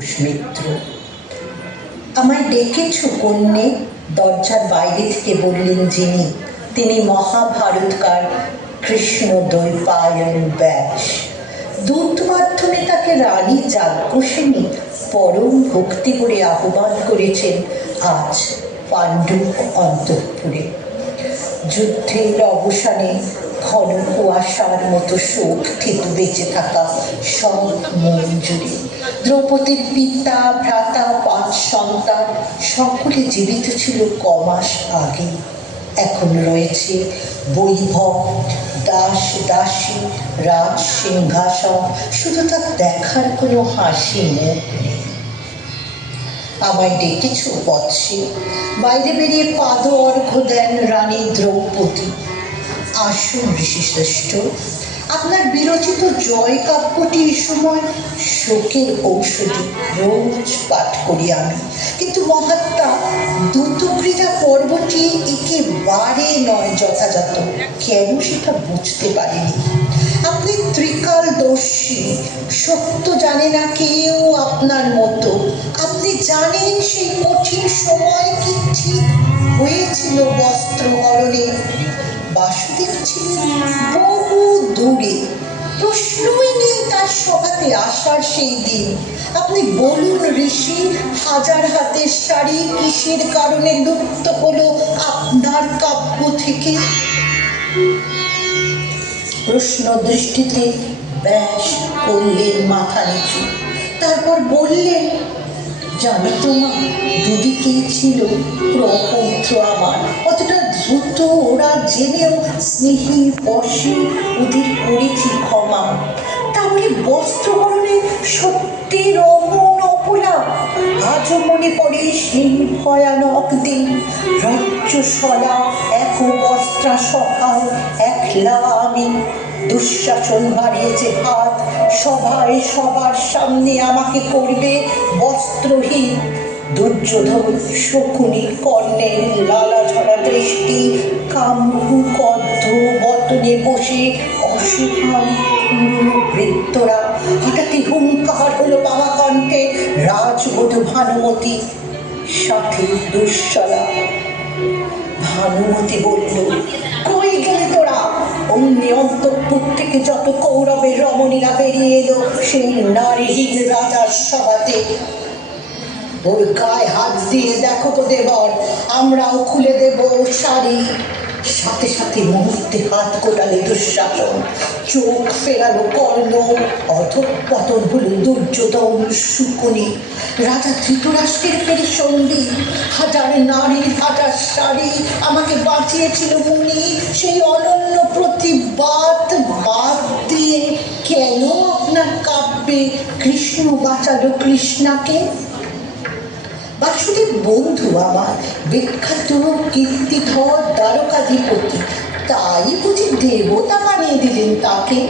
মিত্র, আমায় ডেকেছ কন্যে? দরজার বাইরে থেকে বললেন যিনি, তিনি মহাভারতকার কৃষ্ণদ্বৈপায়ন ব্যাস। দূত মাধ্যমে তাকে রানী যাজ্ঞসেনী পরম ভক্তি করে আহ্বান করেছেন আজ পাণ্ডু অন্তঃপুরে। যুদ্ধের অবসানে ঘন কুয়াশার মতো শোক থিতু বেঁচে থাকা সব মন জুড়ে। দ্রৌপদীর পিতা, ভ্রাতা, 5 সন্তান সকলে জীবিত ছিল কমাস আগে। এখন রয়েছে বৈভব, দাস দাসী, রাজ সিংহাসন, শুধু তার দেখার কোনো হাসি মুখ নেই। আমায় ডেকেছ বৎসে? বাইরে বেরিয়ে পাদ অর্ঘ্য দেন রানী দ্রৌপদী। আসুন ঋষিশ্রেষ্ঠ, আপনার বিরচিত জয় কাব্যটি এই সময় শোকের ঔষধি, রোজ পাঠ করি আমি। কিন্তু মহাত্মা, দ্যুতক্রীড়া পর্বটি একেবারে নয় যথাযথ। কেন সেটা বুঝতে পারিনি। আপনি ত্রিকালদর্শী, সত্য জানে না কেউ আপনার মতো। আপনি জানেন সেই কঠিন সময় কি ঠিক হয়েছিল বস্ত্রহরণে। বাসুদেব ছিলেন বহু দূরে, প্রশ্নই নেই তার সভাতে আসার সেই দিন। আপনি বলুন ঋষি, হাজার হাতের শাড়ি কিসের কারণে লুপ্ত হলো আপনার কাব্য থেকে? প্রশ্ন দৃষ্টিতে ব্যাস করলেন মাথা নিচু, তারপর বললেন, জানো তো মা, দুদিকেই ছিল প্রপৌত্র আমার। অতটা দ্রুত ওরা জেনেও স্নেহী বশে ওদের করেছি ক্ষমা। তাহলে বস্ত্রহরণে সত্যের অমন অপলাপ। আজও মনে পড়ে সেই ভয়ানক দিন। রজ্জস্বলা এক বস্ত্রা সহায়, একলা আমি। দুঃশাসন বাড়িয়েছে হাত, সবাই সবার সামনে আমাকে করবে বস্ত্রহীন। দুর্যোধন, শকুনি, কর্ণের লালা ঝরা দৃষ্টি, কাম্ভু কদ্ধ বতনে বসে অসহায় বৃত্তরা। হঠাৎই হুঙ্কার হলো বাবা কণ্ঠে, রাজবধূ ভানুমতি, সাথে দুঃশলা। ভানুমতি বলল, কই গেলি তোরা? অমনি অন্তঃপুর থেকে যত কৌরবের রমণীরা বেরিয়ে এলো সেই নারীহীন রাজার সভাতে। ওর গায়ে হাত দিয়ে দেখো তো দেবর, আমরাও খুলে দেব শাড়ি। সাথে সাথে মুহূর্তে হাত কোটালে দুঃশাসন, চোখ ফেরালো কর্ণ, অধঃপতন হলো দুর্যোধন, শকুনি। রাজা ধৃতরাষ্ট্রের ফেরে সঙ্গী, হাজার নারীর হাজার শাড়ি আমাকে বাঁচিয়েছিল মুনি। সেই অনন্য প্রতিবাদ বাদ দিয়ে কেন আপনার কাব্যে কৃষ্ণ বাঁচালো কৃষ্ণাকে? বাসুদেব বন্ধু আমার, বিখ্যাত কীর্তিধর দ্বারকাধিপতি, তাই বুঝি দেবতা বানিয়ে দিলেন তাকে?